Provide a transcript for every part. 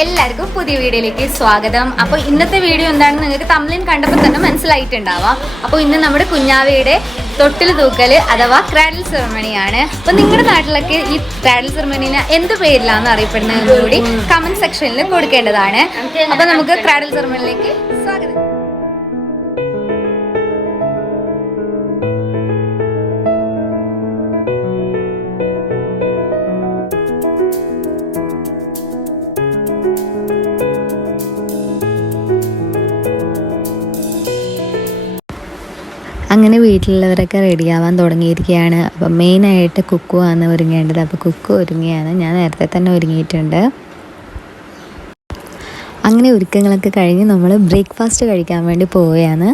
എല്ലാവർക്കും പുതിയ വീഡിയോയിലേക്ക് സ്വാഗതം. അപ്പോൾ ഇന്നത്തെ വീഡിയോ എന്താണെന്ന് നിങ്ങൾക്ക് തമ്മിൽ കണ്ടപ്പോൾ തന്നെ മനസ്സിലായിട്ടുണ്ടാവാം. അപ്പോൾ ഇന്ന് നമ്മുടെ കുഞ്ഞാവയുടെ തൊട്ടിൽ തൂക്കൽ അഥവാ ക്രാഡിൽ സെറമണിയാണ്. അപ്പോൾ നിങ്ങളുടെ നാട്ടിലൊക്കെ ഈ ക്രാഡിൽ സെറമണിനെ എന്ത് പേരിലാണെന്ന് അറിയപ്പെടുന്നതെന്ന് കൂടി കമന്റ് സെക്ഷനിൽ കൊടുക്കേണ്ടതാണ്. അപ്പോൾ നമുക്ക് ക്രാഡിൽ സെറമണിയിലേക്ക് സ്വാഗതം. അങ്ങനെ വീട്ടിലുള്ളവരൊക്കെ റെഡിയാവാൻ തുടങ്ങിയിരിക്കുകയാണ്. അപ്പം മെയിനായിട്ട് കുക്കു ആണ് ഒരുങ്ങേണ്ടത്. അപ്പോൾ കുക്കു ഒരുങ്ങിയാണ്, ഞാൻ നേരത്തെ തന്നെ ഒരുങ്ങിയിട്ടുണ്ട്. അങ്ങനെ ഒരുക്കങ്ങളൊക്കെ കഴിഞ്ഞ് നമ്മൾ ബ്രേക്ക്ഫാസ്റ്റ് കഴിക്കാൻ വേണ്ടി പോവുകയാണ്.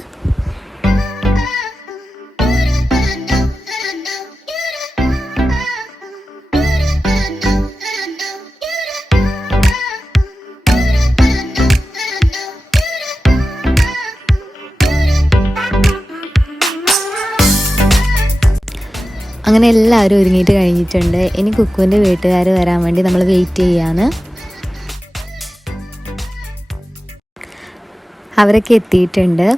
അങ്ങനെ എല്ലാവരും ഒരുങ്ങിയിട്ട് കഴിഞ്ഞിട്ടുണ്ട്. ഇനി കുക്കുവിൻ്റെ വീട്ടുകാർ വരാൻ വേണ്ടി നമ്മൾ വെയിറ്റ് ചെയ്യാണ്. അവരൊക്കെ എത്തിയിട്ടുണ്ട്.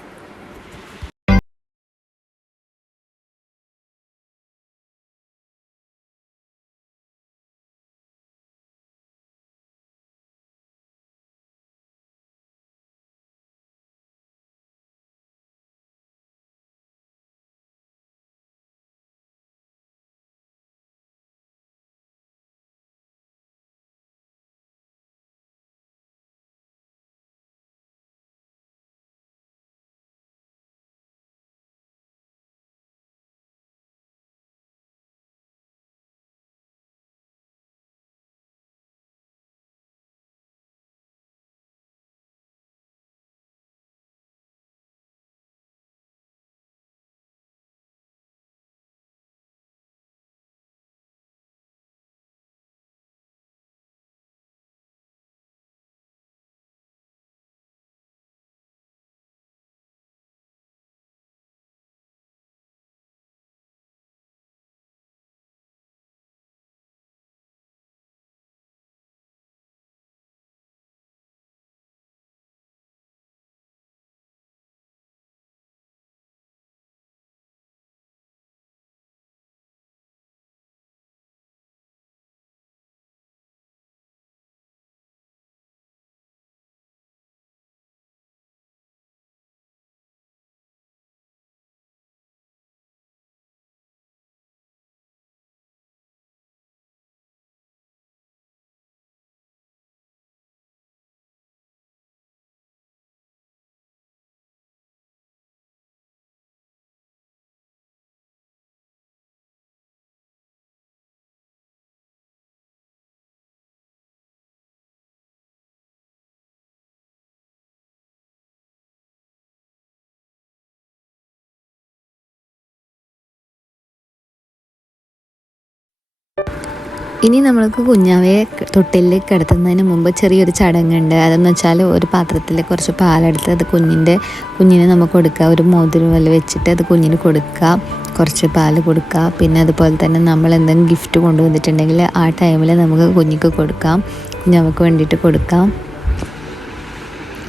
ഇനി നമ്മൾക്ക് കുഞ്ഞാവയെ തൊട്ടിലേക്ക് കിടത്തുന്നതിന് മുമ്പ് ചെറിയൊരു ചടങ്ങുണ്ട്. അതെന്ന് വെച്ചാൽ ഒരു പാത്രത്തിൽ കുറച്ച് പാലെടുത്ത് അത് കുഞ്ഞിന് നമുക്ക് കൊടുക്കുക. ഒരു മോതിരം വല്ല വെച്ചിട്ട് അത് കുഞ്ഞിന് കൊടുക്കുക, കുറച്ച് പാല് കൊടുക്കുക. പിന്നെ അതുപോലെ തന്നെ നമ്മൾ എന്തെങ്കിലും ഗിഫ്റ്റ് കൊണ്ടുവന്നിട്ടുണ്ടെങ്കിൽ ആ ടൈമിൽ നമുക്ക് കുഞ്ഞിക്ക് കൊടുക്കാം, കുഞ്ഞാവയ്ക്ക് വേണ്ടിയിട്ട് കൊടുക്കാം.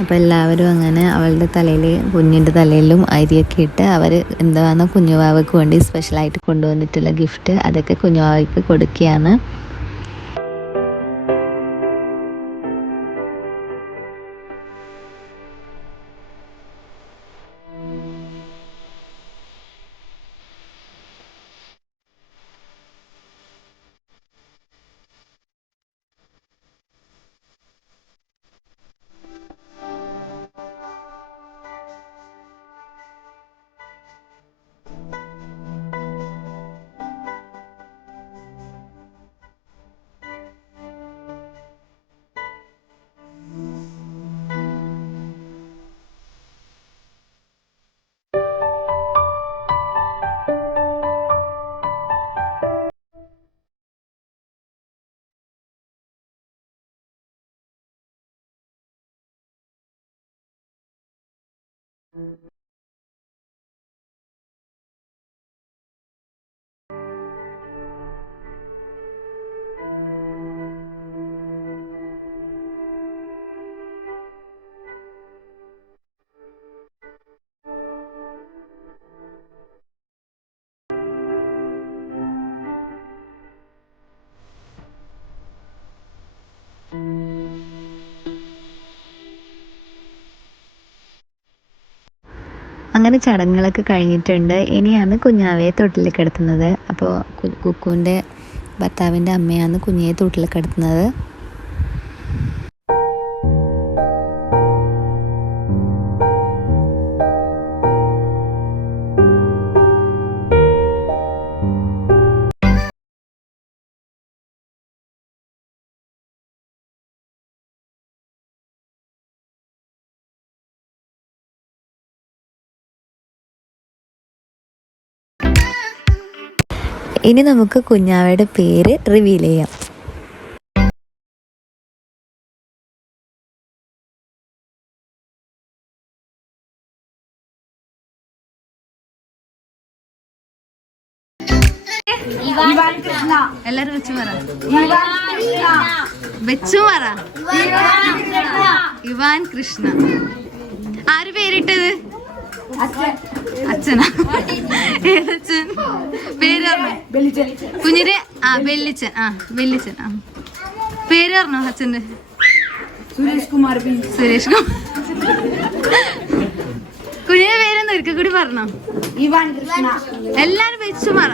അപ്പോൾ എല്ലാവരും അങ്ങനെ അവളുടെ തലയിൽ, കുഞ്ഞിൻ്റെ തലയിലും അരിയൊക്കെ ഇട്ട് അവർ എന്താണോ കുഞ്ഞുവാവയ്ക്ക് വേണ്ടി സ്പെഷ്യലായിട്ട് കൊണ്ടുവന്നിട്ടുള്ള ഗിഫ്റ്റ് അതൊക്കെ കുഞ്ഞുവാവയ്ക്ക് കൊടുക്കുകയാണ്. അങ്ങനെ ചടങ്ങുകളൊക്കെ കഴിഞ്ഞിട്ടുണ്ട്. ഇനിയാണ് കുഞ്ഞാവയെ തൊട്ടിൽ കിടത്തുന്നത്. അപ്പോൾ കുക്കുവിൻ്റെ ഭർത്താവിൻ്റെ അമ്മയാണ് കുഞ്ഞിയെ തൊട്ടിൽ കിടത്തുന്നത്. ഇനി നമുക്ക് കുഞ്ഞാവയുടെ പേര് റിവീൽ ചെയ്യാം. എല്ലാരും വെച്ചു പറ. വെച്ചു പറ. ഇവാൻ കൃഷ്ണ. ആര് പേരിട്ടത്? അച്ഛനാ? ഏതച്ഛൻ? പേര് പറഞ്ഞോ കുഞ്ഞിന്റെ? വെള്ളിച്ചൻ. വെള്ളിച്ചൻ. പേര് പറഞ്ഞോ അച്ഛന്റെ? സുരേഷ് കുമാർ. കുഞ്ഞിന്റെ പേരൊന്നും ഒരിക്കൽ കൂടി പറഞ്ഞോ. എല്ലാരും വെച്ചു പറ.